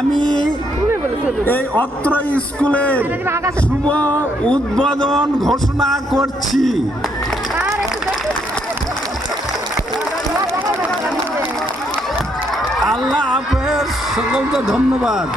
আমি এই অত্র স্কুলের শুভ উদ্বোধন ঘোষণা করছি। আল্লাহ হাফেজ, সকলকে ধন্যবাদ।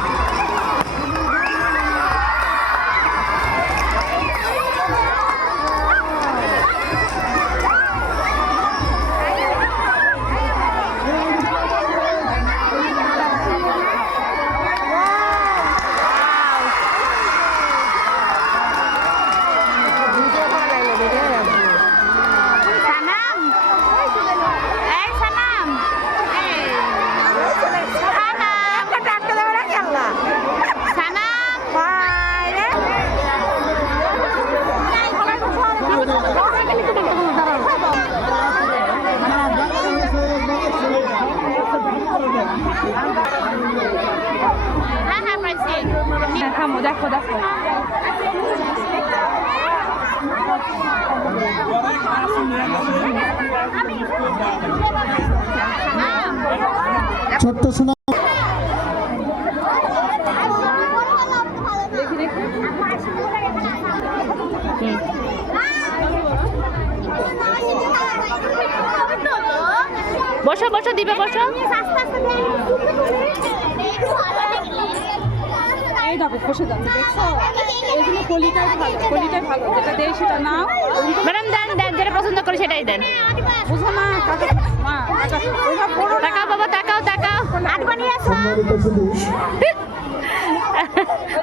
দেখো দেখো ছোট্ট শোনা বসো বসো দিবে বসো। এই দেখো বসে যাবে, দেখছো এগুলো কলিটাই ভালো, কলিটাই ভালো, যেটা দেয় সেটা নাও। ম্যাডাম দেন দেন, যেটা পছন্দ করে সেটাই দেন। বুঝো না কাকা মা, টাকাও বাবা, টাকাও টাকাও আটবা নিয়ে আসো।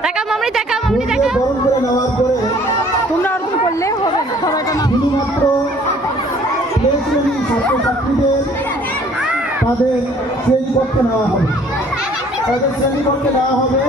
টাকা মামনি, টাকা মামনি, টাকা বরণ করে নেওয়ার পরে তোমরা অর্জন করলে হবে না, সবাইটা না শুধুমাত্র এই শ্রেণীর ছাত্রছাত্রীদের তাদের শ্রেণীকক্ষে নেওয়া হবে, তাদের শ্রেণীকক্ষে নেওয়া হবে।